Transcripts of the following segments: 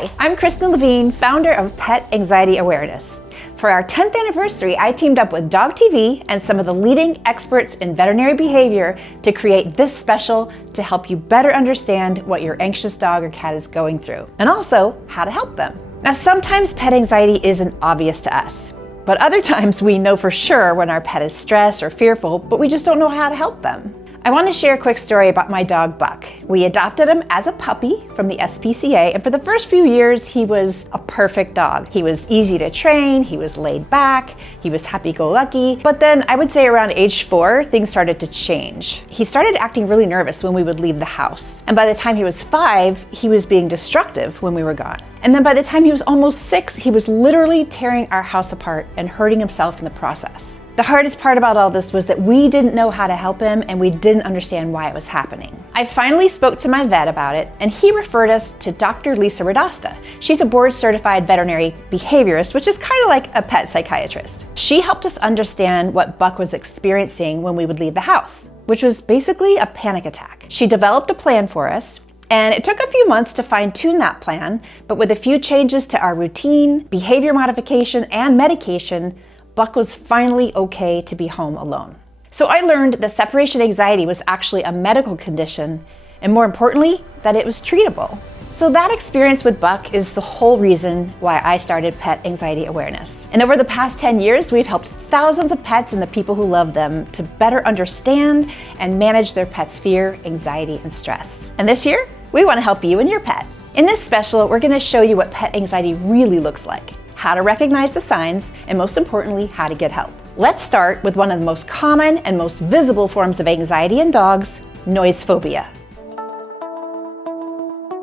Hi, I'm Kristen Levine, founder of Pet Anxiety Awareness. For our 10th anniversary, I teamed up with DOGTV and some of the leading experts in veterinary behavior to create this special to help you better understand what your anxious dog or cat is going through, and also how to help them. Now, sometimes pet anxiety isn't obvious to us, but other times we know for sure when our pet is stressed or fearful, but we just don't know how to help them. I want to share a quick story about my dog, Buck. We adopted him as a puppy from the SPCA, and for the first few years, he was a perfect dog. He was easy to train, he was laid back, he was happy-go-lucky, but then I would say around age 4, things started to change. He started acting really nervous when we would leave the house, and by the time he was 5, he was being destructive when we were gone. And then by the time he was almost 6, he was literally tearing our house apart and hurting himself in the process. The hardest part about all this was that we didn't know how to help him and we didn't understand why it was happening. I finally spoke to my vet about it and he referred us to Dr. Lisa Radosta. She's a board-certified veterinary behaviorist, which is kind of like a pet psychiatrist. She helped us understand what Buck was experiencing when we would leave the house, which was basically a panic attack. She developed a plan for us, and it took a few months to fine-tune that plan, but with a few changes to our routine, behavior modification, and medication, Buck was finally okay to be home alone. So I learned that separation anxiety was actually a medical condition, and more importantly, that it was treatable. So that experience with Buck is the whole reason why I started Pet Anxiety Awareness. And over the past 10 years, we've helped thousands of pets and the people who love them to better understand and manage their pet's fear, anxiety, and stress. And this year, we want to help you and your pet. In this special, we're going to show you what pet anxiety really looks like, how to recognize the signs, and most importantly, how to get help. Let's start with one of the most common and most visible forms of anxiety in dogs, noise phobia.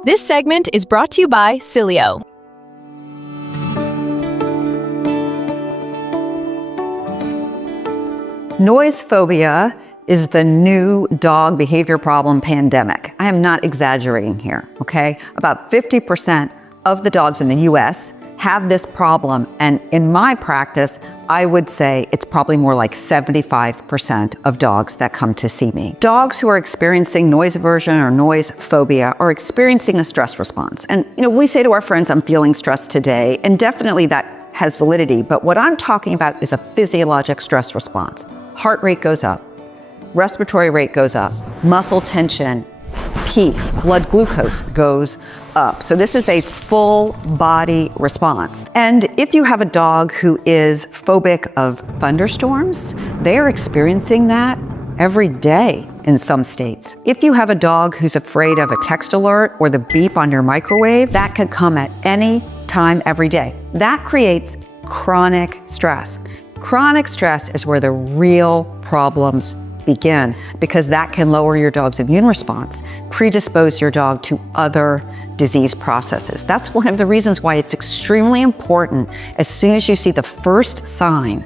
This segment is brought to you by Cilio. Noise phobia is the new dog behavior problem pandemic. I am not exaggerating here, okay? About 50% of the dogs in the US have this problem, and in my practice, I would say it's probably more like 75% of dogs that come to see me. Dogs who are experiencing noise aversion or noise phobia are experiencing a stress response. And we say to our friends, I'm feeling stressed today, and definitely that has validity, but what I'm talking about is a physiologic stress response. Heart rate goes up, respiratory rate goes up, muscle tension peaks, blood glucose goes up. So this is a full body response. And if you have a dog who is phobic of thunderstorms, they are experiencing that every day in some states. If you have a dog who's afraid of a text alert or the beep on your microwave, that could come at any time every day. That creates chronic stress. Chronic stress is where the real problems begin, because that can lower your dog's immune response, predispose your dog to other disease processes. That's one of the reasons why it's extremely important, as soon as you see the first sign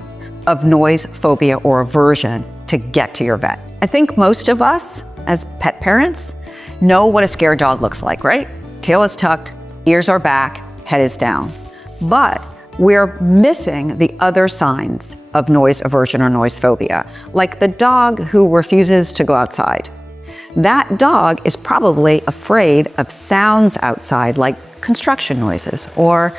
of noise phobia or aversion, to get to your vet. I think most of us, as pet parents, know what a scared dog looks like, right? Tail is tucked, ears are back, head is down. But we're missing the other signs of noise aversion or noise phobia, like the dog who refuses to go outside. That dog is probably afraid of sounds outside, like construction noises or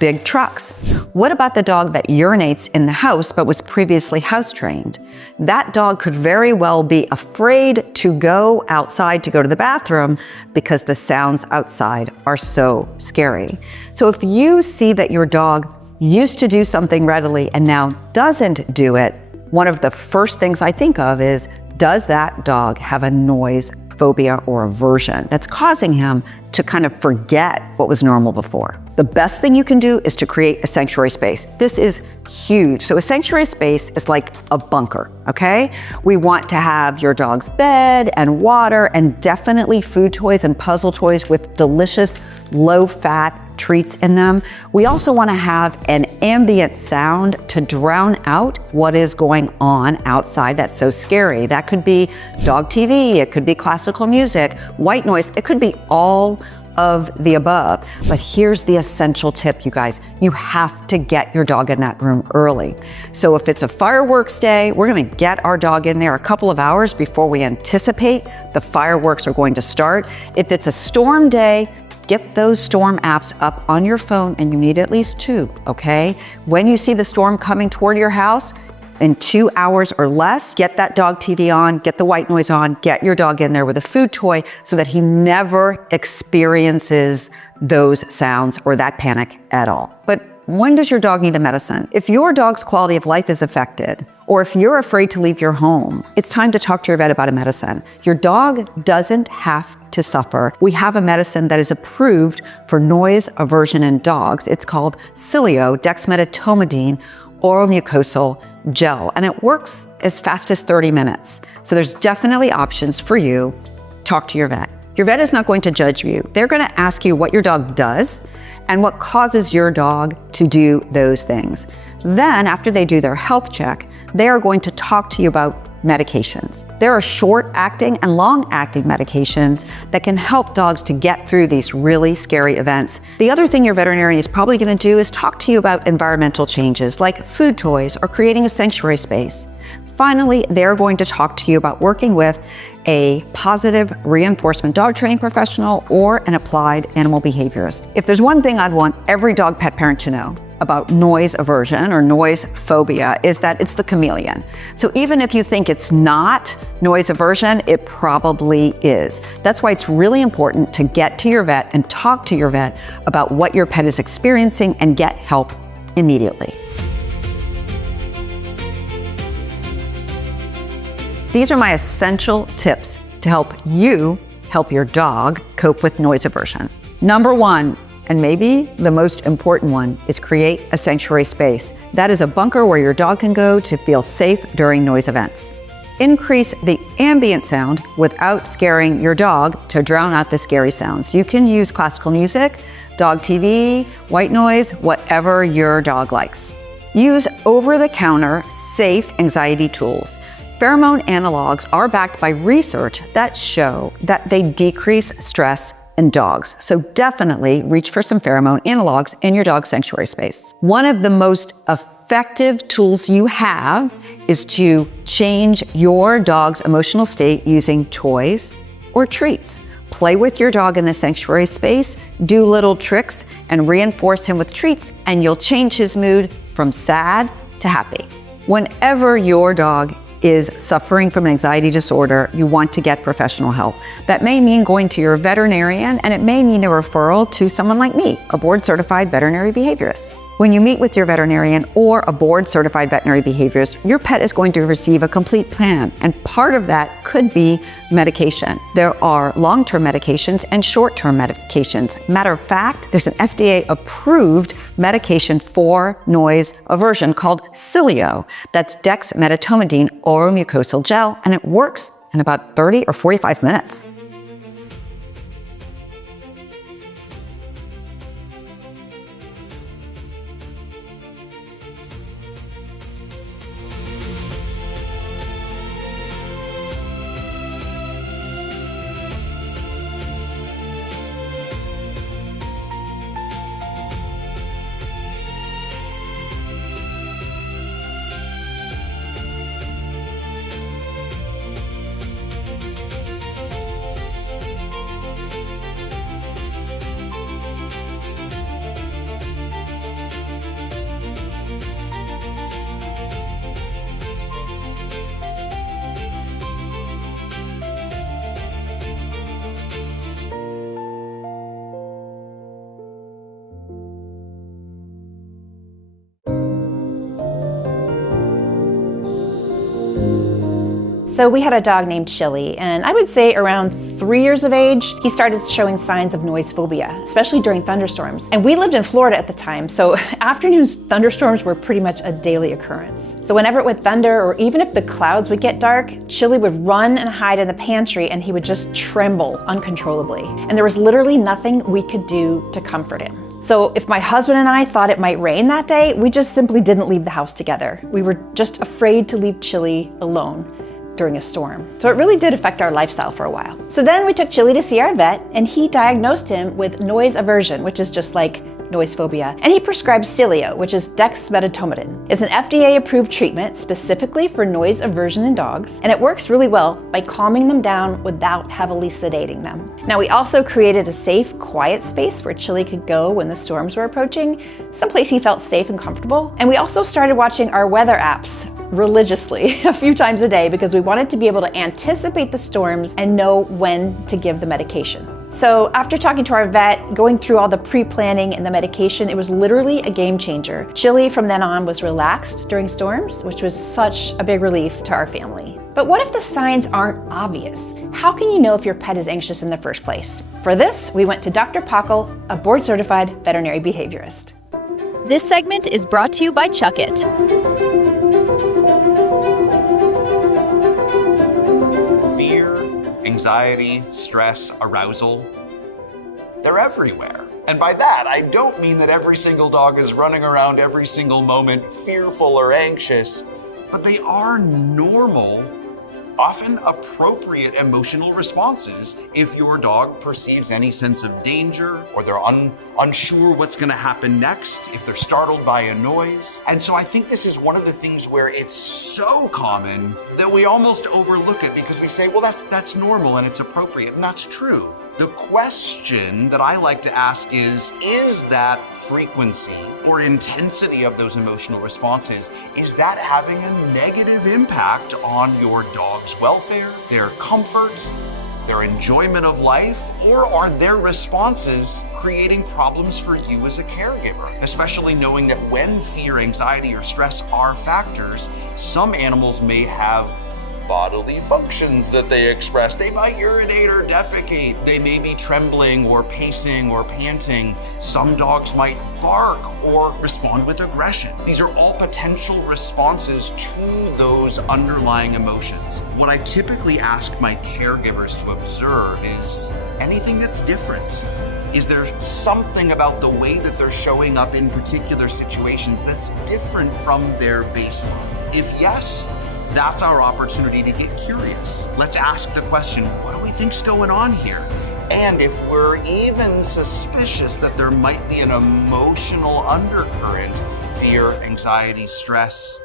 big trucks. What about the dog that urinates in the house but was previously house trained? That dog could very well be afraid to go outside to go to the bathroom because the sounds outside are so scary. So if you see that your dog used to do something readily and now doesn't do it, one of the first things I think of is, does that dog have a noise phobia or aversion that's causing him to kind of forget what was normal before? The best thing you can do is to create a sanctuary space. This is huge. So a sanctuary space is like a bunker, okay? We want to have your dog's bed and water and definitely food toys and puzzle toys with delicious low-fat treats in them. We also want to have an ambient sound to drown out what is going on outside that's so scary. That could be dog TV, it could be classical music, white noise, it could be all of the above. But here's the essential tip, you guys. You have to get your dog in that room early. So if it's a fireworks day, we're gonna get our dog in there a couple of hours before we anticipate the fireworks are going to start. If it's a storm day, Get those storm apps up on your phone, and you need at least 2, okay? When you see the storm coming toward your house, in 2 hours or less, get that dog TV on, get the white noise on, get your dog in there with a food toy so that he never experiences those sounds or that panic at all. But when does your dog need a medicine? If your dog's quality of life is affected, or if you're afraid to leave your home, it's time to talk to your vet about a medicine. Your dog doesn't have to suffer. We have a medicine that is approved for noise aversion in dogs. It's called Cilio dexmedetomidine oral mucosal gel, and it works as fast as 30 minutes. So there's definitely options for you. Talk to your vet. Your vet is not going to judge you. They're going to ask you what your dog does and what causes your dog to do those things. Then, after they do their health check, they are going to talk to you about medications. There are short-acting and long-acting medications that can help dogs to get through these really scary events. The other thing your veterinarian is probably going to do is talk to you about environmental changes like food toys or creating a sanctuary space. Finally, they're going to talk to you about working with a positive reinforcement dog training professional or an applied animal behaviorist. If there's one thing I'd want every dog pet parent to know about noise aversion or noise phobia, is that it's the chameleon. So even if you think it's not noise aversion, it probably is. That's why it's really important to get to your vet and talk to your vet about what your pet is experiencing and get help immediately. These are my essential tips to help you help your dog cope with noise aversion. Number 1, and maybe the most important one, is create a sanctuary space. That is a bunker where your dog can go to feel safe during noise events. Increase the ambient sound without scaring your dog to drown out the scary sounds. You can use classical music, dog TV, white noise, whatever your dog likes. Use over-the-counter safe anxiety tools. Pheromone analogs are backed by research that show that they decrease stress in dogs. So definitely reach for some pheromone analogs in your dog's sanctuary space. One of the most effective tools you have is to change your dog's emotional state using toys or treats. Play with your dog in the sanctuary space, do little tricks, and reinforce him with treats, and you'll change his mood from sad to happy. Whenever your dog is suffering from an anxiety disorder, you want to get professional help. That may mean going to your veterinarian, and it may mean a referral to someone like me, a board-certified veterinary behaviorist. When you meet with your veterinarian or a board-certified veterinary behaviorist, your pet is going to receive a complete plan, and part of that could be medication. There are long-term medications and short-term medications. Matter of fact, there's an FDA-approved medication for noise aversion called Cilio. That's dexmedetomidine oral mucosal gel, and it works in about 30 or 45 minutes. So we had a dog named Chili, and I would say around 3 years of age, he started showing signs of noise phobia, especially during thunderstorms. And we lived in Florida at the time, so afternoon thunderstorms were pretty much a daily occurrence. So whenever it would thunder, or even if the clouds would get dark, Chili would run and hide in the pantry, and he would just tremble uncontrollably. And there was literally nothing we could do to comfort him. So if my husband and I thought it might rain that day, we just simply didn't leave the house together. We were just afraid to leave Chili alone during a storm. So it really did affect our lifestyle for a while. So then we took Chili to see our vet, and he diagnosed him with noise aversion, which is just like noise phobia, and he prescribed Cilio, which is dexmedetomidine. It's an FDA-approved treatment specifically for noise aversion in dogs, and it works really well by calming them down without heavily sedating them. Now, we also created a safe, quiet space where Chili could go when the storms were approaching, someplace he felt safe and comfortable. And we also started watching our weather apps religiously a few times a day because we wanted to be able to anticipate the storms and know when to give the medication. So after talking to our vet, going through all the pre-planning and the medication, it was literally a game changer. Chili from then on was relaxed during storms, which was such a big relief to our family. But what if the signs aren't obvious? How can you know if your pet is anxious in the first place? For this, we went to Dr. Pachel, a board-certified veterinary behaviorist. This segment is brought to you by Chuck It. Fear, anxiety, stress, arousal, they're everywhere. And by that, I don't mean that every single dog is running around every single moment fearful or anxious, but they are normal, often appropriate emotional responses if your dog perceives any sense of danger or they're unsure what's gonna happen next, if they're startled by a noise. And so I think this is one of the things where it's so common that we almost overlook it because we say, well, that's normal and it's appropriate, and that's true. The question that I like to ask is that frequency or intensity of those emotional responses, is that having a negative impact on your dog's welfare, their comfort, their enjoyment of life, or are their responses creating problems for you as a caregiver? Especially knowing that when fear, anxiety, or stress are factors, some animals may have bodily functions that they express. They might urinate or defecate. They may be trembling or pacing or panting. Some dogs might bark or respond with aggression. These are all potential responses to those underlying emotions. What I typically ask my caregivers to observe is anything that's different. Is there something about the way that they're showing up in particular situations that's different from their baseline? If yes, that's our opportunity to get curious. Let's ask the question, what do we think's going on here? And if we're even suspicious that there might be an emotional undercurrent, fear, anxiety, stress,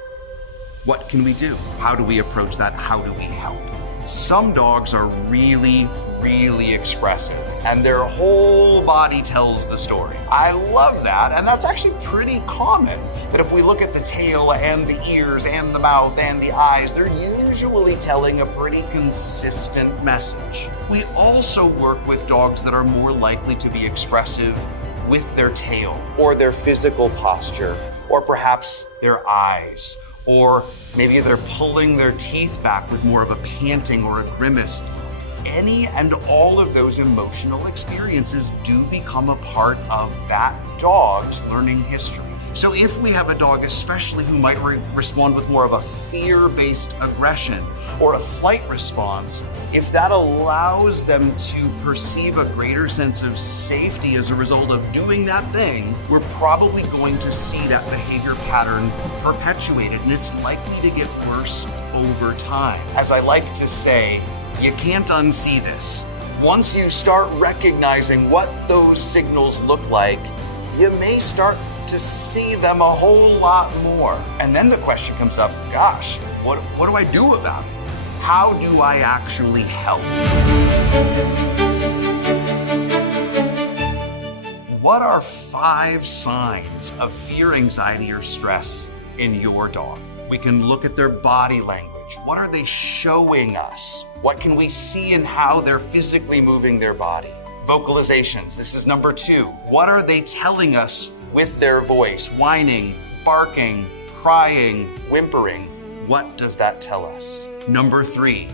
what can we do? How do we approach that? How do we help? Some dogs are really expressive, and their whole body tells the story. I love that, and that's actually pretty common, that if we look at the tail and the ears and the mouth and the eyes, they're usually telling a pretty consistent message. We also work with dogs that are more likely to be expressive with their tail, or their physical posture, or perhaps their eyes, or maybe they're pulling their teeth back with more of a panting or a grimace. Any and all of those emotional experiences do become a part of that dog's learning history. So if we have a dog, especially who might respond with more of a fear-based aggression or a flight response, if that allows them to perceive a greater sense of safety as a result of doing that thing, we're probably going to see that behavior pattern perpetuated, and it's likely to get worse over time. As I like to say, you can't unsee this. Once you start recognizing what those signals look like, you may start to see them a whole lot more. And then the question comes up, gosh, what do I do about it? How do I actually help? What are 5 signs of fear, anxiety, or stress in your dog? We can look at their body language. What are they showing us? What can we see in how they're physically moving their body? Vocalizations, this is number 2. What are they telling us with their voice? Whining, barking, crying, whimpering. What does that tell us? Number 3,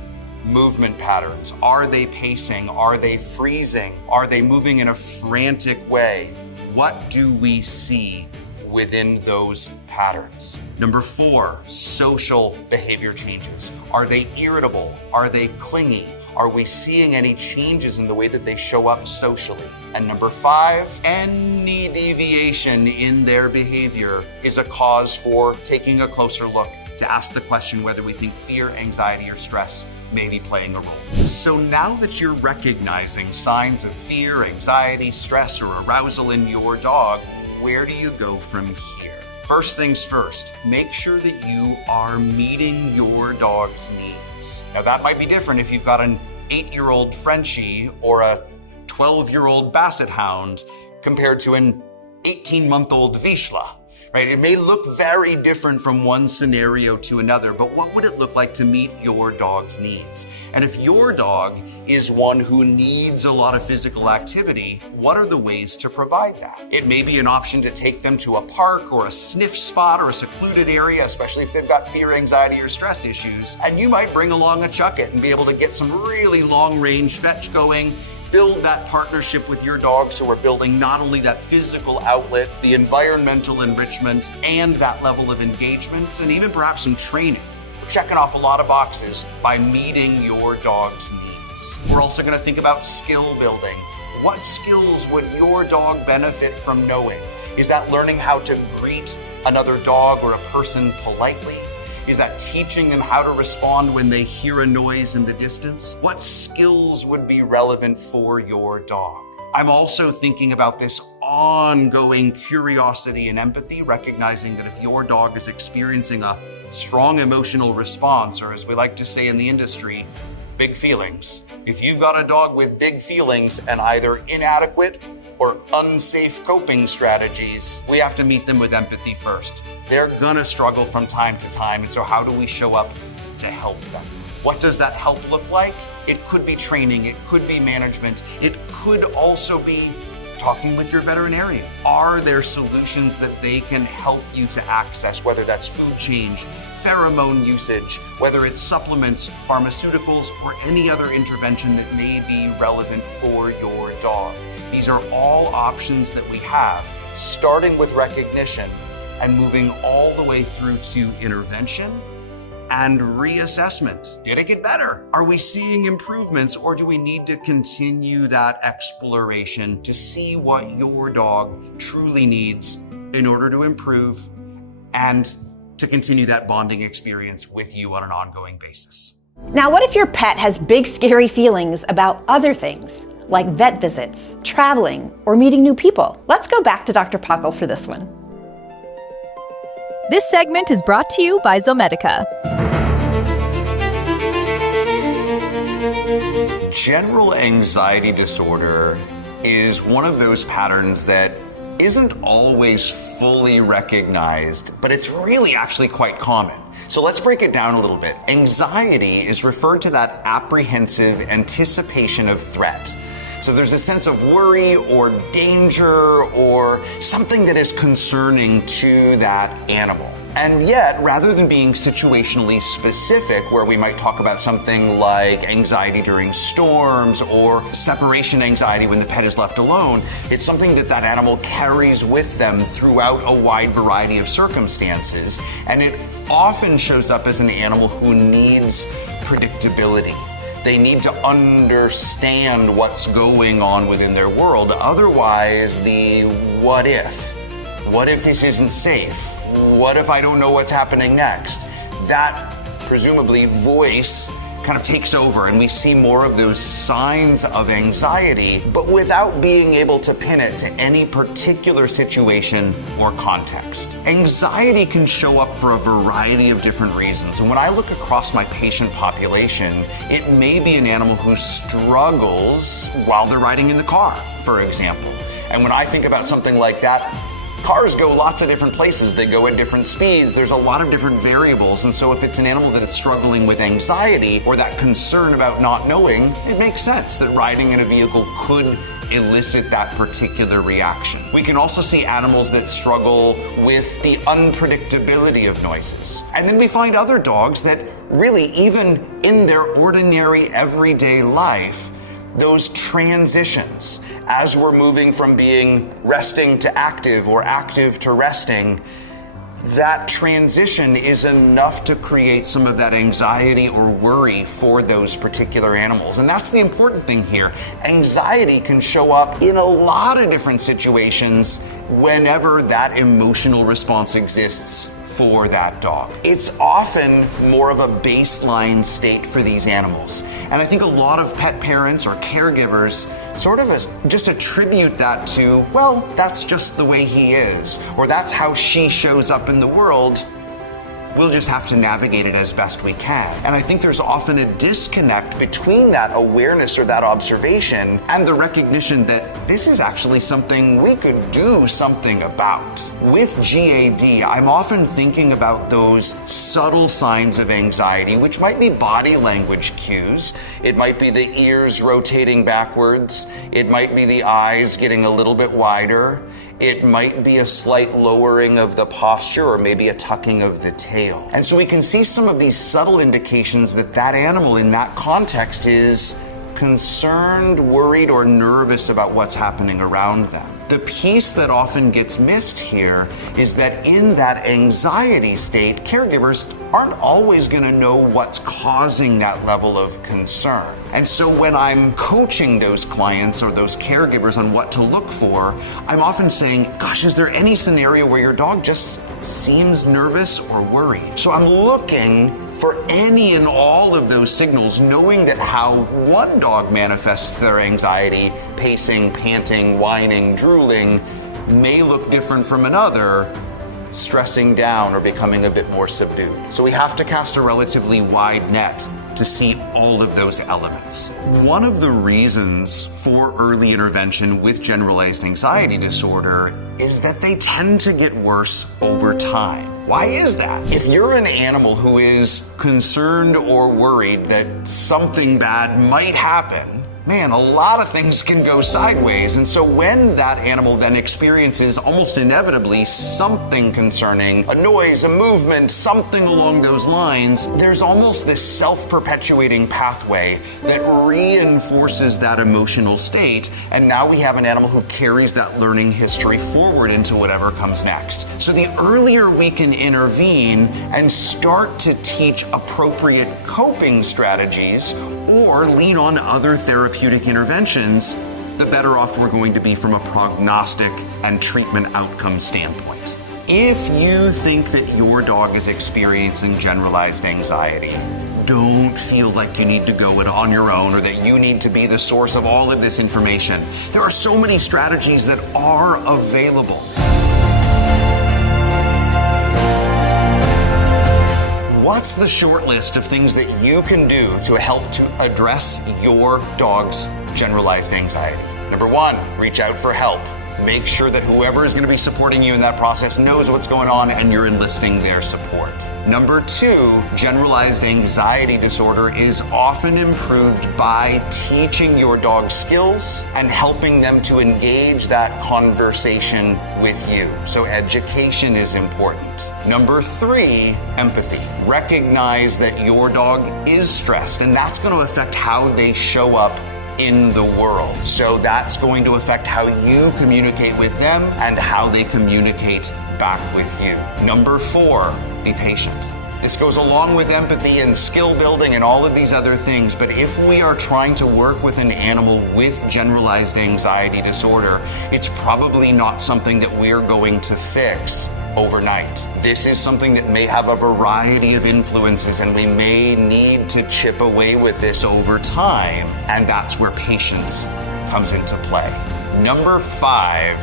movement patterns. Are they pacing? Are they freezing? Are they moving in a frantic way? What do we see within those patterns? Number 4, social behavior changes. Are they irritable? Are they clingy? Are we seeing any changes in the way that they show up socially? And number 5, any deviation in their behavior is a cause for taking a closer look to ask the question whether we think fear, anxiety, or stress may be playing a role. So now that you're recognizing signs of fear, anxiety, stress, or arousal in your dog, where do you go from here? First things first, make sure that you are meeting your dog's needs. Now that might be different if you've got an 8-year-old Frenchie or a 12-year-old Basset Hound compared to an 18-month-old Vizsla, right? It may look very different from one scenario to another, but what would it look like to meet your dog's needs? And if your dog is one who needs a lot of physical activity, what are the ways to provide that? It may be an option to take them to a park or a sniff spot or a secluded area, especially if they've got fear, anxiety, or stress issues. And you might bring along a Chuck-It and be able to get some really long-range fetch going. Build that partnership with your dog so we're building not only that physical outlet, the environmental enrichment, and that level of engagement, and even perhaps some training. We're checking off a lot of boxes by meeting your dog's needs. We're also going to think about skill building. What skills would your dog benefit from knowing? Is that learning how to greet another dog or a person politely? Is that teaching them how to respond when they hear a noise in the distance? What skills would be relevant for your dog? I'm also thinking about this ongoing curiosity and empathy, recognizing that if your dog is experiencing a strong emotional response, or as we like to say in the industry, big feelings. If you've got a dog with big feelings and either inadequate or unsafe coping strategies, we have to meet them with empathy first. They're gonna struggle from time to time, and so how do we show up to help them? What does that help look like? It could be training, it could be management, it could also be talking with your veterinarian. Are there solutions that they can help you to access, whether that's food change, pheromone usage, whether it's supplements, pharmaceuticals, or any other intervention that may be relevant for your dog? These are all options that we have, starting with recognition and moving all the way through to intervention and reassessment. Did it get better? Are we seeing improvements, or do we need to continue that exploration to see what your dog truly needs in order to improve and to continue that bonding experience with you on an ongoing basis? Now, what if your pet has big, scary feelings about other things, like vet visits, traveling, or meeting new people? Let's go back to Dr. Pachel for this one. This segment is brought to you by Zomedica. General anxiety disorder is one of those patterns that isn't always fully recognized, but it's really actually quite common. So let's break it down a little bit. Anxiety is referred to that apprehensive anticipation of threat. So there's a sense of worry or danger or something that is concerning to that animal. And yet, rather than being situationally specific, where we might talk about something like anxiety during storms or separation anxiety when the pet is left alone, it's something that that animal carries with them throughout a wide variety of circumstances. And it often shows up as an animal who needs predictability. They need to understand what's going on within their world. Otherwise, the what if? What if this isn't safe? What if I don't know what's happening next? That presumably voice kind of takes over, and we see more of those signs of anxiety, but without being able to pin it to any particular situation or context. Anxiety can show up for a variety of different reasons, and when I look across my patient population, it may be an animal who struggles while they're riding in the car, for example. And when I think about something like that, cars go lots of different places. They go at different speeds. There's a lot of different variables. And so if it's an animal that is struggling with anxiety or that concern about not knowing, it makes sense that riding in a vehicle could elicit that particular reaction. We can also see animals that struggle with the unpredictability of noises. And then we find other dogs that really, even in their ordinary everyday life, those transitions, as we're moving from being resting to active or active to resting, that transition is enough to create some of that anxiety or worry for those particular animals. And that's the important thing here. Anxiety can show up in a lot of different situations whenever that emotional response exists for that dog. It's often more of a baseline state for these animals. And I think a lot of pet parents or caregivers sort of just attribute that to, well, that's just the way he is, or that's how she shows up in the world. We'll just have to navigate it as best we can. And I think there's often a disconnect between that awareness or that observation and the recognition that this is actually something we could do something about. With GAD, I'm often thinking about those subtle signs of anxiety, which might be body language cues. It might be the ears rotating backwards. It might be the eyes getting a little bit wider. It might be a slight lowering of the posture or maybe a tucking of the tail. And so we can see some of these subtle indications that that animal in that context is concerned, worried, or nervous about what's happening around them. The piece that often gets missed here is that in that anxiety state, caregivers aren't always going to know what's causing that level of concern. And so when I'm coaching those clients or those caregivers on what to look for, I'm often saying, gosh, is there any scenario where your dog just seems nervous or worried? So I'm looking for any and all of those signals, knowing that how one dog manifests their anxiety, pacing, panting, whining, drooling, may look different from another, stressing down or becoming a bit more subdued. So we have to cast a relatively wide net to see all of those elements. One of the reasons for early intervention with generalized anxiety disorder is that they tend to get worse over time. Why is that? If you're an animal who is concerned or worried that something bad might happen, man, a lot of things can go sideways. And so when that animal then experiences almost inevitably something concerning, a noise, a movement, something along those lines, there's almost this self-perpetuating pathway that reinforces that emotional state. And now we have an animal who carries that learning history forward into whatever comes next. So the earlier we can intervene and start to teach appropriate coping strategies or lean on other therapeutic interventions, the better off we're going to be from a prognostic and treatment outcome standpoint. If you think that your dog is experiencing generalized anxiety, don't feel like you need to go it on your own or that you need to be the source of all of this information. There are so many strategies that are available. What's the short list of things that you can do to help to address your dog's generalized anxiety? Number one, reach out for help. Make sure that whoever is going to be supporting you in that process knows what's going on and you're enlisting their support. Number two, generalized anxiety disorder is often improved by teaching your dog skills and helping them to engage that conversation with you. So education is important. Number three, empathy. Recognize that your dog is stressed, and that's going to affect how they show up in the world. So that's going to affect how you communicate with them and how they communicate back with you. Number four, be patient. This goes along with empathy and skill building and all of these other things, but if we are trying to work with an animal with generalized anxiety disorder, it's probably not something that we're going to fix overnight. This is something that may have a variety of influences, and we may need to chip away with this over time, and that's where patience comes into play. Number five,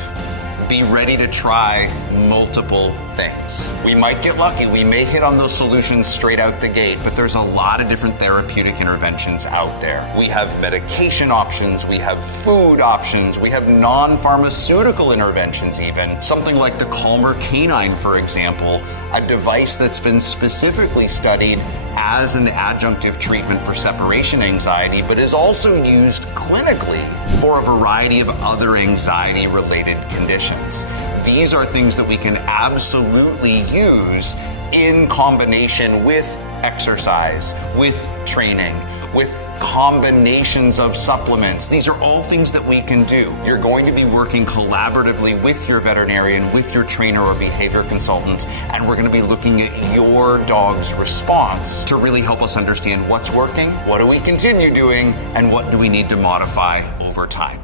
be ready to try multiple things. We might get lucky, we may hit on those solutions straight out the gate, but there's a lot of different therapeutic interventions out there. We have medication options, we have food options, we have non-pharmaceutical interventions even. Something like the Calmer Canine, for example, a device that's been specifically studied as an adjunctive treatment for separation anxiety, but is also used clinically for a variety of other anxiety-related conditions. These are things that we can absolutely use in combination with exercise, with training, with combinations of supplements. These are all things that we can do. You're going to be working collaboratively with your veterinarian, with your trainer or behavior consultant, and we're going to be looking at your dog's response to really help us understand what's working, what do we continue doing, and what do we need to modify over time.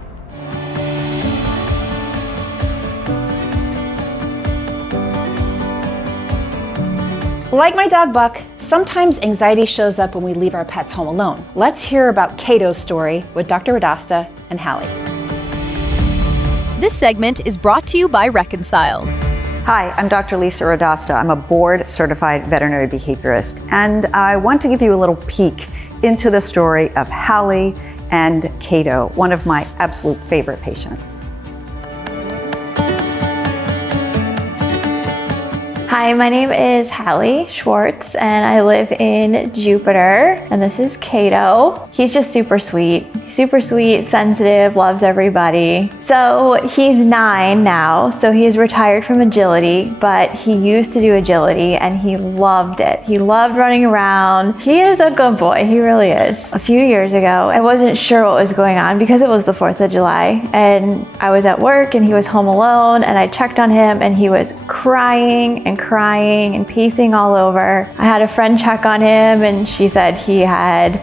Like my dog Buck, sometimes anxiety shows up when we leave our pets home alone. Let's hear about Cato's story with Dr. Radosta and Halley. This segment is brought to you by Reconciled. Hi, I'm Dr. Lisa Radosta. I'm a board-certified veterinary behaviorist, and I want to give you a little peek into the story of Halley and Cato, one of my absolute favorite patients. Hi, my name is Halley Schwartz and I live in Jupiter, and this is Cato. He's just super sweet, sensitive, loves everybody. So he's 9 now, so he is retired from agility, but he used to do agility and he loved it. He loved running around. He is a good boy, he really is. A few years ago, I wasn't sure what was going on because it was the 4th of July and I was at work and he was home alone, and I checked on him and he was crying and pacing all over. I had a friend check on him and she said he had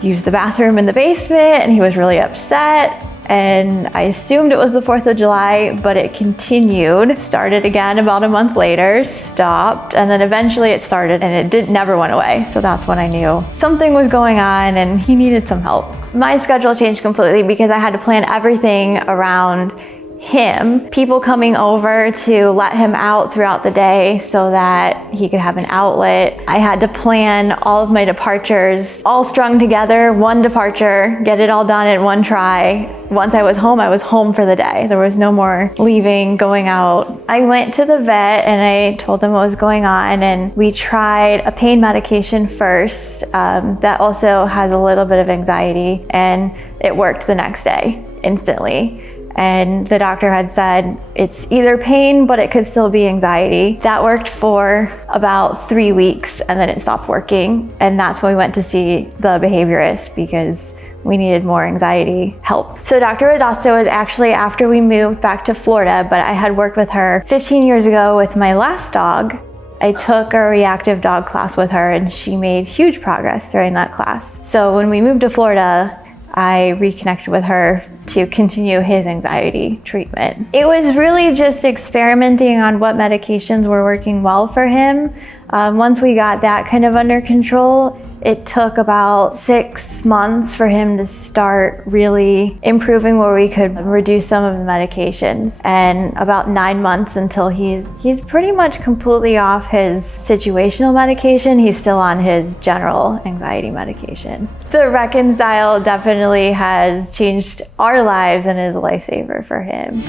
used the bathroom in the basement and he was really upset. And I assumed it was the 4th of July, but it continued. Started again about a month later, stopped, and then eventually it started and it never went away. So that's when I knew something was going on and he needed some help. My schedule changed completely because I had to plan everything around him, people coming over to let him out throughout the day so that he could have an outlet. I had to plan all of my departures all strung together, one departure, get it all done in one try. Once I was home for the day. There was no more leaving, going out. I went to the vet and I told them what was going on, and we tried a pain medication first that also has a little bit of anxiety, and it worked the next day instantly. And the doctor had said it's either pain, but it could still be anxiety. That worked for about 3 weeks and then it stopped working. And that's when we went to see the behaviorist because we needed more anxiety help. So Dr. Radosta was actually after we moved back to Florida, but I had worked with her 15 years ago with my last dog. I took a reactive dog class with her and she made huge progress during that class. So when we moved to Florida, I reconnected with her to continue his anxiety treatment. It was really just experimenting on what medications were working well for him. Once we got that kind of under control, it took about 6 months for him to start really improving where we could reduce some of the medications, and about 9 months until he's pretty much completely off his situational medication. He's still on his general anxiety medication. The Reconcile definitely has changed our lives and is a lifesaver for him.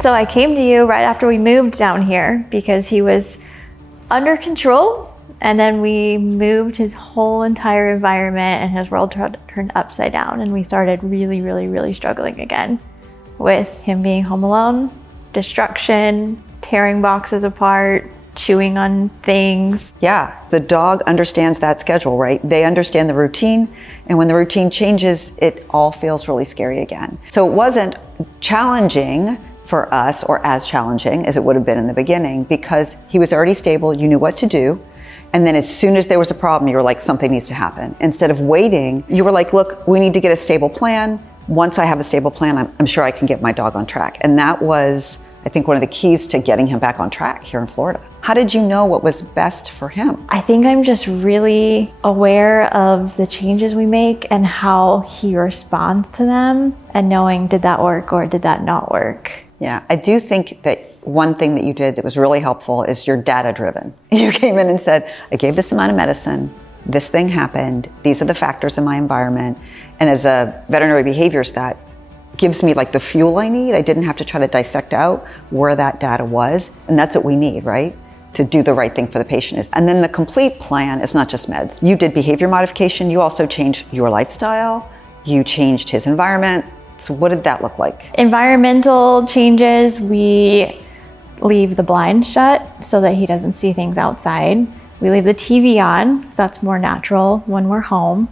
So I came to you right after we moved down here because he was under control, and then we moved his whole entire environment and his world turned upside down, and we started really struggling again with him being home alone, destruction, tearing boxes apart, chewing on things. Yeah, the dog understands that schedule, right? They understand the routine, and when the routine changes, it all feels really scary again. So it wasn't challenging for us, or as challenging as it would have been in the beginning, because he was already stable, you knew what to do. And then as soon as there was a problem, you were like, something needs to happen. Instead of waiting, you were like, look, we need to get a stable plan. Once I have a stable plan, I'm sure I can get my dog on track. And that was, I think, one of the keys to getting him back on track here in Florida. How did you know what was best for him? I think I'm just really aware of the changes we make and how he responds to them, and knowing, did that work or did that not work? Yeah, I do think that one thing that you did that was really helpful is you're data driven. You came in and said, I gave this amount of medicine, this thing happened, these are the factors in my environment. And as a veterinary behaviorist, that gives me like the fuel I need. I didn't have to try to dissect out where that data was. And that's what we need, right? To do the right thing for the patient. And then the complete plan is not just meds. You did behavior modification. You also changed your lifestyle. You changed his environment. So what did that look like? Environmental changes, we leave the blinds shut so that he doesn't see things outside. We leave the TV on, so that's more natural when we're home.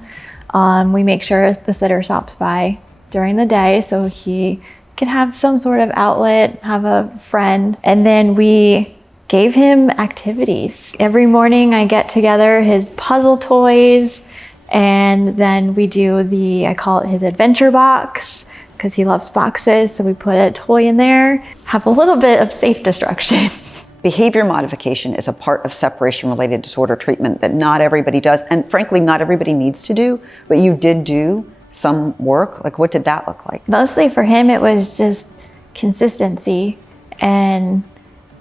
We make sure the sitter stops by during the day so he can have some sort of outlet, have a friend. And then we gave him activities. Every morning I get together his puzzle toys, and then we do I call it his adventure box, because he loves boxes. So we put a toy in there, have a little bit of safe destruction. Behavior modification is a part of separation-related disorder treatment that not everybody does, and frankly, not everybody needs to do, but you did do some work. Like, what did that look like? Mostly for him, it was just consistency and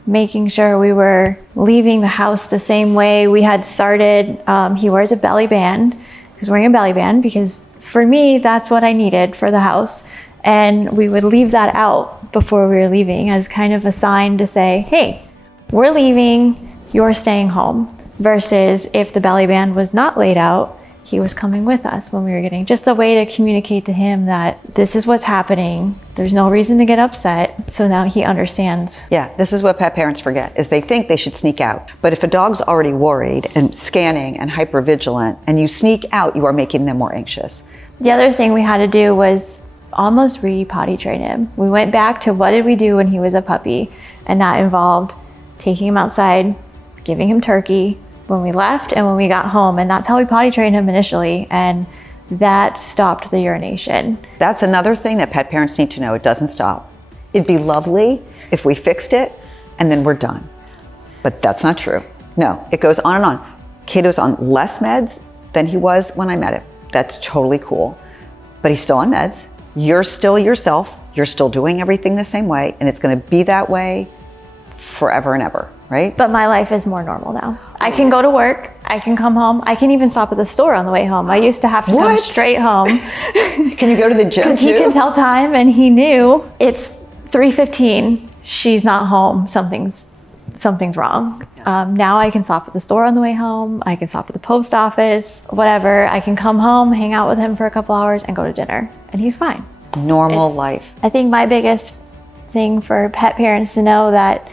making sure we were leaving the house the same way we had started. He wears a belly band. He's wearing a belly band because for me, that's what I needed for the house. And we would leave that out before we were leaving as kind of a sign to say, hey, we're leaving, you're staying home. Versus if the belly band was not laid out, he was coming with us when we were getting, just a way to communicate to him that this is what's happening. There's no reason to get upset. So now he understands. Yeah, this is what pet parents forget, is they think they should sneak out. But if a dog's already worried and scanning and hypervigilant and you sneak out, you are making them more anxious. The other thing we had to do was almost re-potty train him. We went back to what did we do when he was a puppy? And that involved taking him outside, giving him turkey, when we left and when we got home. And that's how we potty trained him initially. And that stopped the urination. That's another thing that pet parents need to know. It doesn't stop. It'd be lovely if we fixed it and then we're done. But that's not true. No, it goes on and on. Kato's on less meds than he was when I met him. That's totally cool. But he's still on meds. You're still yourself. You're still doing everything the same way. And it's going to be that way forever and ever. Right? But my life is more normal now. I can go to work, I can come home, I can even stop at the store on the way home. I used to have to come straight home. Can you go to the gym too? Because he can tell time and he knew it's 3:15, she's not home, something's wrong. Now I can stop at the store on the way home, I can stop at the post office, whatever. I can come home, hang out with him for a couple hours and go to dinner and he's fine. Normal life. I think my biggest thing for pet parents to know that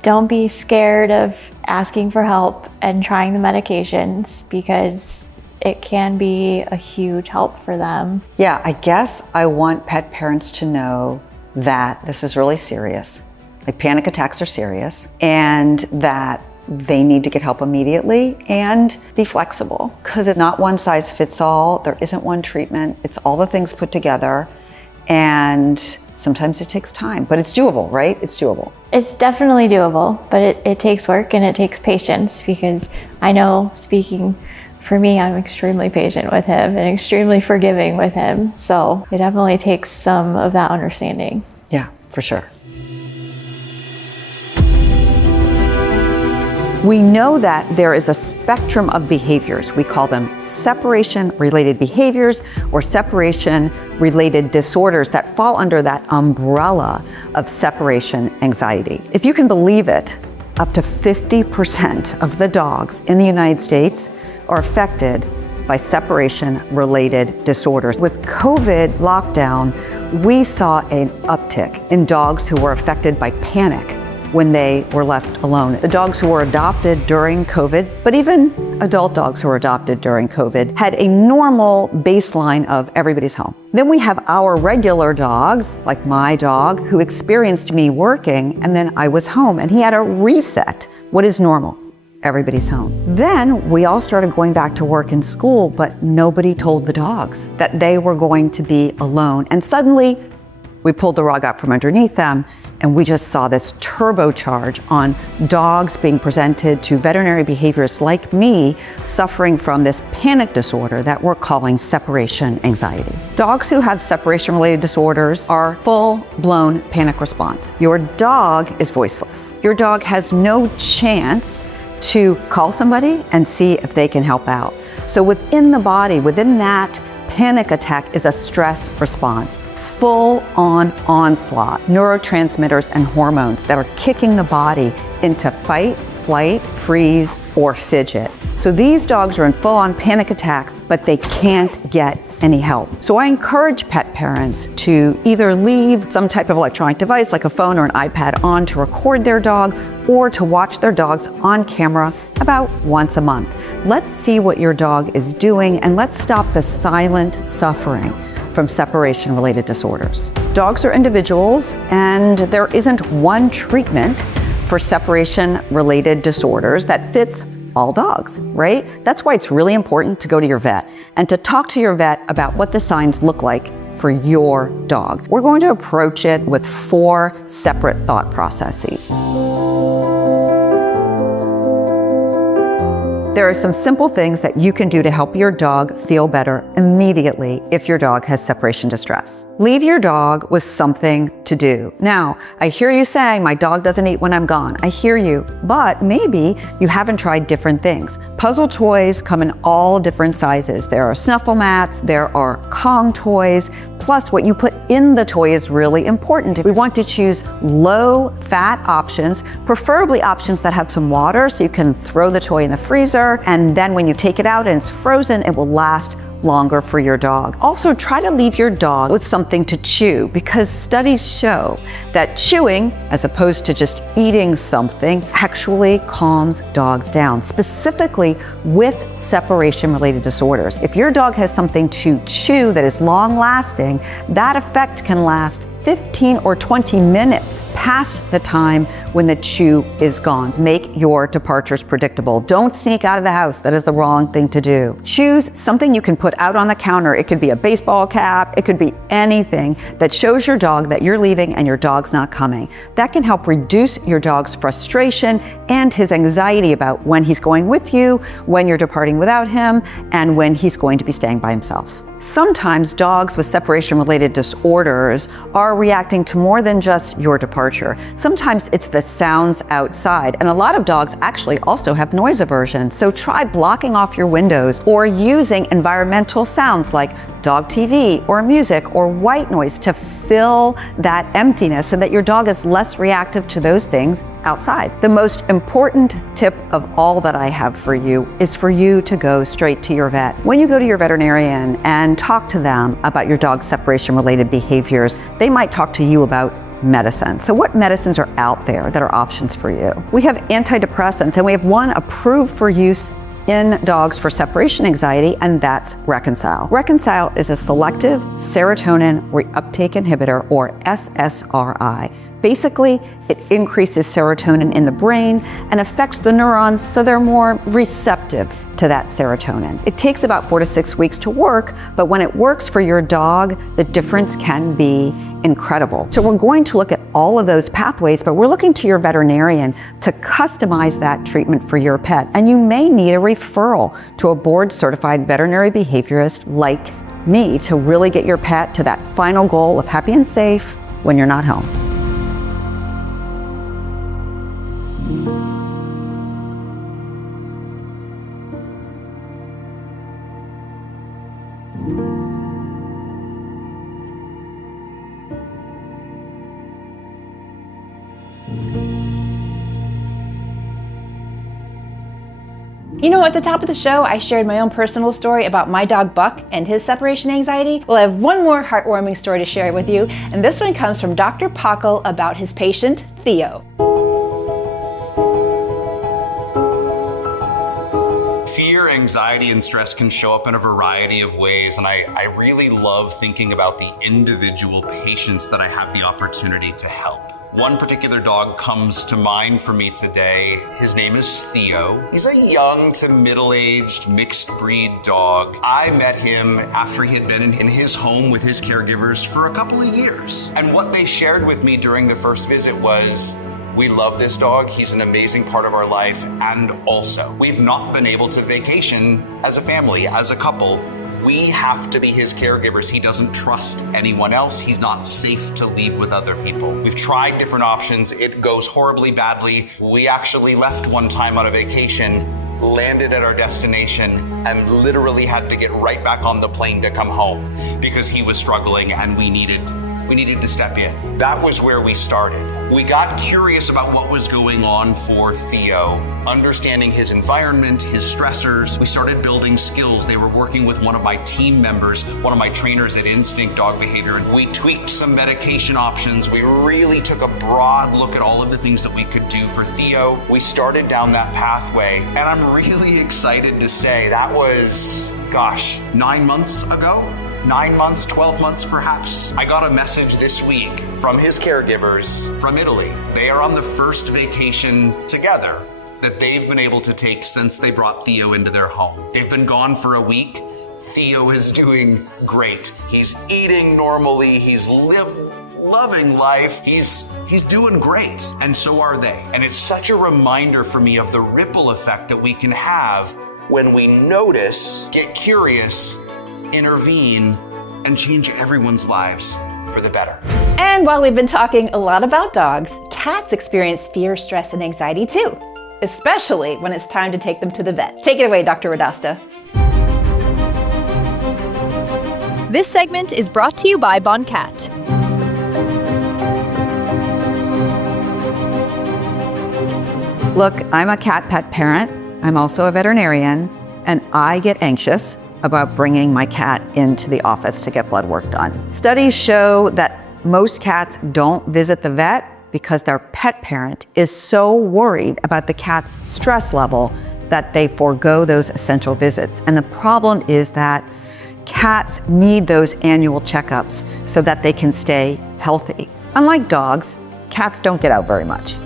don't be scared of asking for help and trying the medications because it can be a huge help for them. Yeah, I guess I want pet parents to know that this is really serious. Like panic attacks are serious and that they need to get help immediately and be flexible because it's not one size fits all. There isn't one treatment. It's all the things put together and sometimes it takes time, but it's doable, right? It's doable. It's definitely doable, but it takes work and it takes patience because I know, speaking for me, I'm extremely patient with him and extremely forgiving with him. So it definitely takes some of that understanding. Yeah, for sure. We know that there is a spectrum of behaviors. We call them separation-related behaviors or separation-related disorders that fall under that umbrella of separation anxiety. If you can believe it, up to 50% of the dogs in the United States are affected by separation-related disorders. With COVID lockdown, we saw an uptick in dogs who were affected by panic when they were left alone. The dogs who were adopted during COVID, but even adult dogs who were adopted during COVID, had a normal baseline of everybody's home. Then we have our regular dogs, like my dog, who experienced me working, and then I was home, and he had a reset. What is normal? Everybody's home. Then we all started going back to work and school, but nobody told the dogs that they were going to be alone. And suddenly, we pulled the rug out from underneath them, and we just saw this turbocharge on dogs being presented to veterinary behaviorists like me suffering from this panic disorder that we're calling separation anxiety. Dogs who have separation-related disorders are full-blown panic response. Your dog is voiceless. Your dog has no chance to call somebody and see if they can help out. So within the body, within that panic attack is a stress response. Full-on onslaught, neurotransmitters and hormones that are kicking the body into fight, flight, freeze, or fidget. So these dogs are in full-on panic attacks, but they can't get any help. So I encourage pet parents to either leave some type of electronic device like a phone or an iPad on to record their dog or to watch their dogs on camera about once a month. Let's see what your dog is doing and let's stop the silent suffering from separation-related disorders. Dogs are individuals and there isn't one treatment for separation-related disorders that fits all dogs, right? That's why it's really important to go to your vet and to talk to your vet about what the signs look like for your dog. We're going to approach it with 4 separate thought processes. There are some simple things that you can do to help your dog feel better immediately if your dog has separation distress. Leave your dog with something to do. Now, I hear you saying, my dog doesn't eat when I'm gone. I hear you, but maybe you haven't tried different things. Puzzle toys come in all different sizes. There are snuffle mats, there are Kong toys, plus what you put in the toy is really important. We want to choose low-fat options, preferably options that have some water so you can throw the toy in the freezer, and then when you take it out and it's frozen, it will last longer for your dog. Also, try to leave your dog with something to chew, because studies show that chewing, as opposed to just eating something, actually calms dogs down, specifically with separation-related disorders. If your dog has something to chew that is long-lasting, that effect can last 15 or 20 minutes past the time when the chew is gone. Make your departures predictable. Don't sneak out of the house. That is the wrong thing to do. Choose something you can put out on the counter. It could be a baseball cap. It could be anything that shows your dog that you're leaving and your dog's not coming. That can help reduce your dog's frustration and his anxiety about when he's going with you, when you're departing without him, and when he's going to be staying by himself. Sometimes dogs with separation-related disorders are reacting to more than just your departure. Sometimes it's the sounds outside, and a lot of dogs actually also have noise aversion. So try blocking off your windows or using environmental sounds like DOGTV or music or white noise to fill that emptiness so that your dog is less reactive to those things outside. The most important tip of all that I have for you is for you to go straight to your vet. When you go to your veterinarian and talk to them about your dog's separation-related behaviors, they might talk to you about medicine. So what medicines are out there that are options for you? We have antidepressants, and we have one approved for use in dogs for separation anxiety, and that's Reconcile. Reconcile is a selective serotonin reuptake inhibitor, or SSRI. Basically, it increases serotonin in the brain and affects the neurons so they're more receptive to that serotonin. It takes about 4 to 6 weeks to work, but when it works for your dog, the difference can be incredible. So we're going to look at all of those pathways, but we're looking to your veterinarian to customize that treatment for your pet. And you may need a referral to a board-certified veterinary behaviorist like me to really get your pet to that final goal of happy and safe when you're not home. You know, at the top of the show, I shared my own personal story about my dog Buck and his separation anxiety. Well, I have one more heartwarming story to share with you, and this one comes from Dr. Pachel about his patient, Theo. Fear, anxiety, and stress can show up in a variety of ways, and I really love thinking about the individual patients that I have the opportunity to help. One particular dog comes to mind for me today. His name is Theo. He's a young to middle-aged mixed breed dog. I met him after he had been in his home with his caregivers for a couple of years. And what they shared with me during the first visit was, we love this dog, he's an amazing part of our life, and also, we've not been able to vacation as a family, as a couple. We have to be his caregivers. He doesn't trust anyone else. He's not safe to leave with other people. We've tried different options. It goes horribly badly. We actually left one time on a vacation, landed at our destination, and literally had to get right back on the plane to come home because he was struggling and we needed to step in. That was where we started. We got curious about what was going on for Theo, understanding his environment, his stressors. We started building skills. They were working with one of my team members, one of my trainers at Instinct Dog Behavior, and we tweaked some medication options. We really took a broad look at all of the things that we could do for Theo. We started down that pathway, and I'm really excited to say that was, 9 months ago? 9 months, 12 months perhaps. I got a message this week from his caregivers from Italy. They are on the first vacation together that they've been able to take since they brought Theo into their home. They've been gone for a week. Theo is doing great. He's eating normally, he's loving life, he's doing great, and so are they. And it's such a reminder for me of the ripple effect that we can have when we notice, get curious, intervene, and change everyone's lives for the better. And while we've been talking a lot about dogs, cats experience fear, stress, and anxiety too, especially when it's time to take them to the vet. Take it away, Dr. Radosta. This segment is brought to you by Bon Cat. Look, I'm a cat pet parent. I'm also a veterinarian, and I get anxious about bringing my cat into the office to get blood work done. Studies show that most cats don't visit the vet because their pet parent is so worried about the cat's stress level that they forego those essential visits. And the problem is that cats need those annual checkups so that they can stay healthy. Unlike dogs, cats don't get out very much.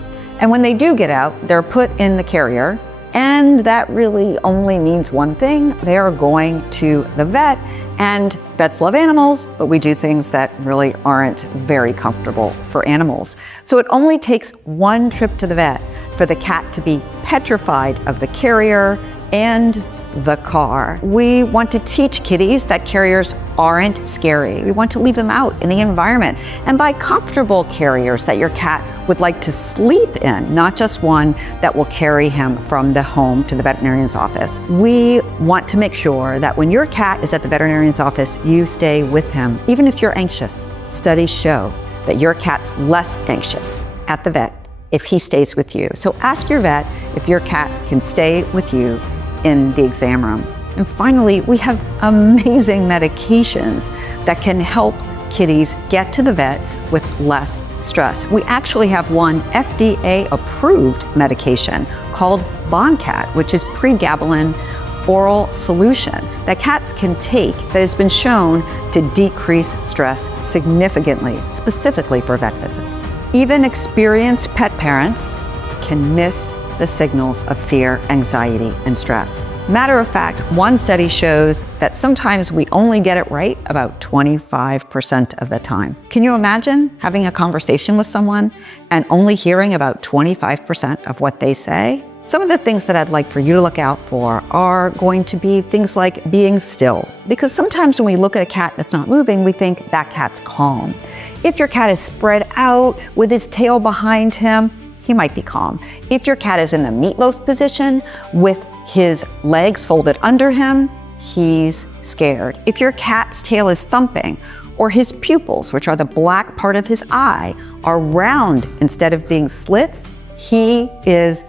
And when they do get out, they're put in the carrier, and that really only means one thing: they are going to the vet. And vets love animals, but we do things that really aren't very comfortable for animals. So it only takes one trip to the vet for the cat to be petrified of the carrier and the car. We want to teach kitties that carriers aren't scary. We want to leave them out in the environment and buy comfortable carriers that your cat would like to sleep in, not just one that will carry him from the home to the veterinarian's office. We want to make sure that when your cat is at the veterinarian's office, you stay with him, even if you're anxious. Studies show that your cat's less anxious at the vet if he stays with you. So ask your vet if your cat can stay with you in the exam room. And finally, we have amazing medications that can help kitties get to the vet with less stress. We actually have one FDA-approved medication called Bon Cat, which is pregabalin oral solution that cats can take that has been shown to decrease stress significantly, specifically for vet visits. Even experienced pet parents can miss the signals of fear, anxiety, and stress. Matter of fact, one study shows that sometimes we only get it right about 25% of the time. Can you imagine having a conversation with someone and only hearing about 25% of what they say? Some of the things that I'd like for you to look out for are going to be things like being still. Because sometimes when we look at a cat that's not moving, we think that cat's calm. If your cat is spread out with his tail behind him, he might be calm. If your cat is in the meatloaf position with his legs folded under him, he's scared. If your cat's tail is thumping, or his pupils, which are the black part of his eye, are round instead of being slits, he is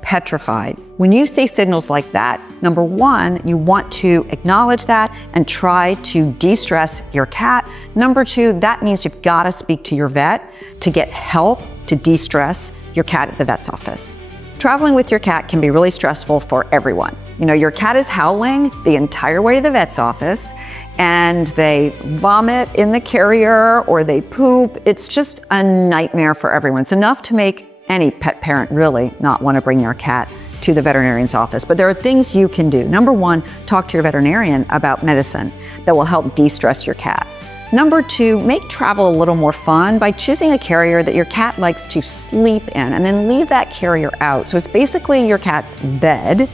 petrified. When you see signals like that, number one, you want to acknowledge that and try to de-stress your cat. Number two, that means you've got to speak to your vet to get help to de-stress your cat at the vet's office. Traveling with your cat can be really stressful for everyone. You know, your cat is howling the entire way to the vet's office, and they vomit in the carrier or they poop. It's just a nightmare for everyone. It's enough to make any pet parent really not want to bring their cat to the veterinarian's office. But there are things you can do. Number one, talk to your veterinarian about medicine that will help de-stress your cat. Number two, make travel a little more fun by choosing a carrier that your cat likes to sleep in, and then leave that carrier out. So it's basically your cat's bed.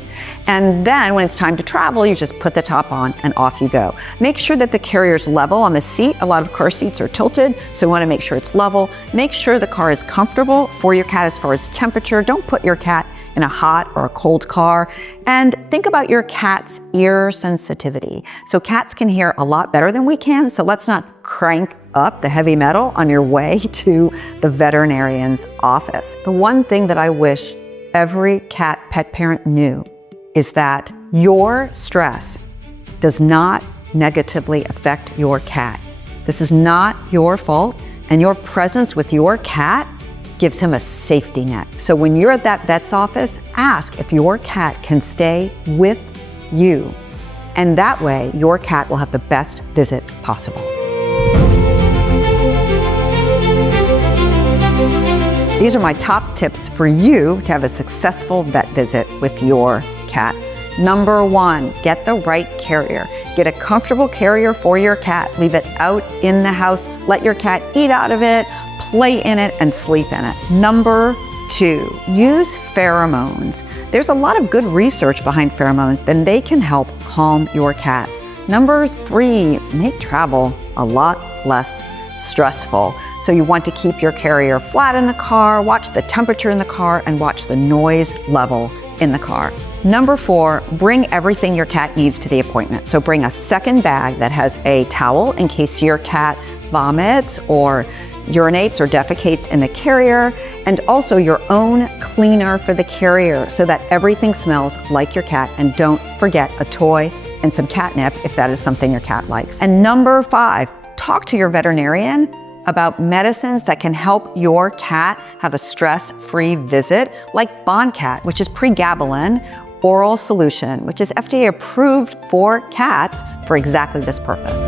And then when it's time to travel, you just put the top on and off you go. Make sure that the carrier's level on the seat. A lot of car seats are tilted, so you want to make sure it's level. Make sure the car is comfortable for your cat as far as temperature. Don't put your cat in a hot or a cold car. And think about your cat's ear sensitivity. So cats can hear a lot better than we can, so let's not crank up the heavy metal on your way to the veterinarian's office. The one thing that I wish every cat pet parent knew is that your stress does not negatively affect your cat. This is not your fault, and your presence with your cat gives him a safety net. So when you're at that vet's office, ask if your cat can stay with you. And that way, your cat will have the best visit possible. These are my top tips for you to have a successful vet visit with your cat. Number one, get the right carrier. Get a comfortable carrier for your cat. Leave it out in the house. Let your cat eat out of it, play in it, and sleep in it. Number 2, use pheromones. There's a lot of good research behind pheromones, and they can help calm your cat. Number 3, make travel a lot less stressful. So you want to keep your carrier flat in the car, watch the temperature in the car, and watch the noise level in the car. Number 4, bring everything your cat needs to the appointment. So bring a second bag that has a towel in case your cat vomits or urinates or defecates in the carrier, and also your own cleaner for the carrier so that everything smells like your cat. And don't forget a toy and some catnip if that is something your cat likes. And number 5, talk to your veterinarian about medicines that can help your cat have a stress-free visit, like Boncat, which is pregabalin oral solution, which is FDA approved for cats for exactly this purpose.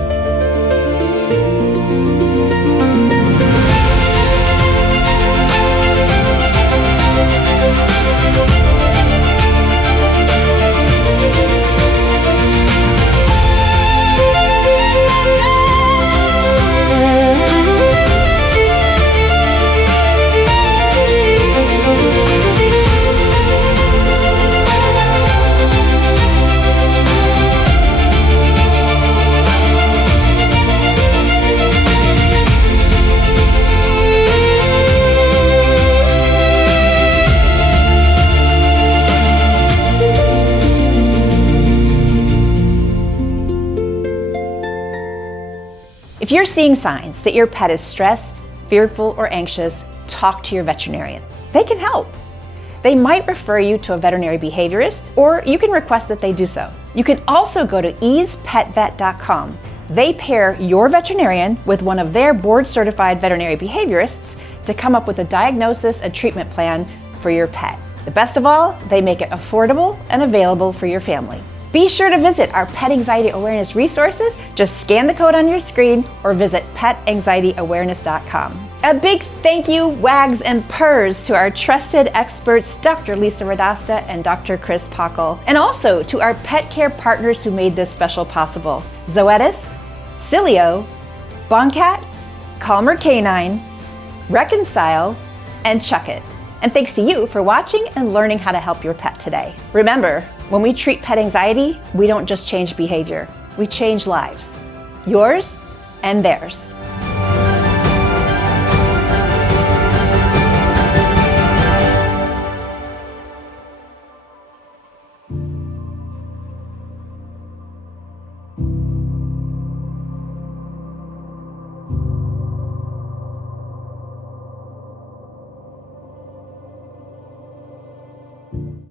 If you're seeing signs that your pet is stressed, fearful, or anxious, talk to your veterinarian. They can help. They might refer you to a veterinary behaviorist, or you can request that they do so. You can also go to easepetvet.com. They pair your veterinarian with one of their board-certified veterinary behaviorists to come up with a diagnosis and treatment plan for your pet. The best of all, they make it affordable and available for your family. Be sure to visit our pet anxiety awareness resources. Just scan the code on your screen or visit petanxieTyawareness.com. A big thank you, wags and purrs to our trusted experts, Dr. Lisa Radosta and Dr. Chris Pachel, and also to our pet care partners who made this special possible: Zoetis, Cilio, Boncat, Calmer Canine, Reconcile, and Chuck It. And thanks to you for watching and learning how to help your pet today. Remember, when we treat pet anxiety, we don't just change behavior, we change lives. Yours and theirs.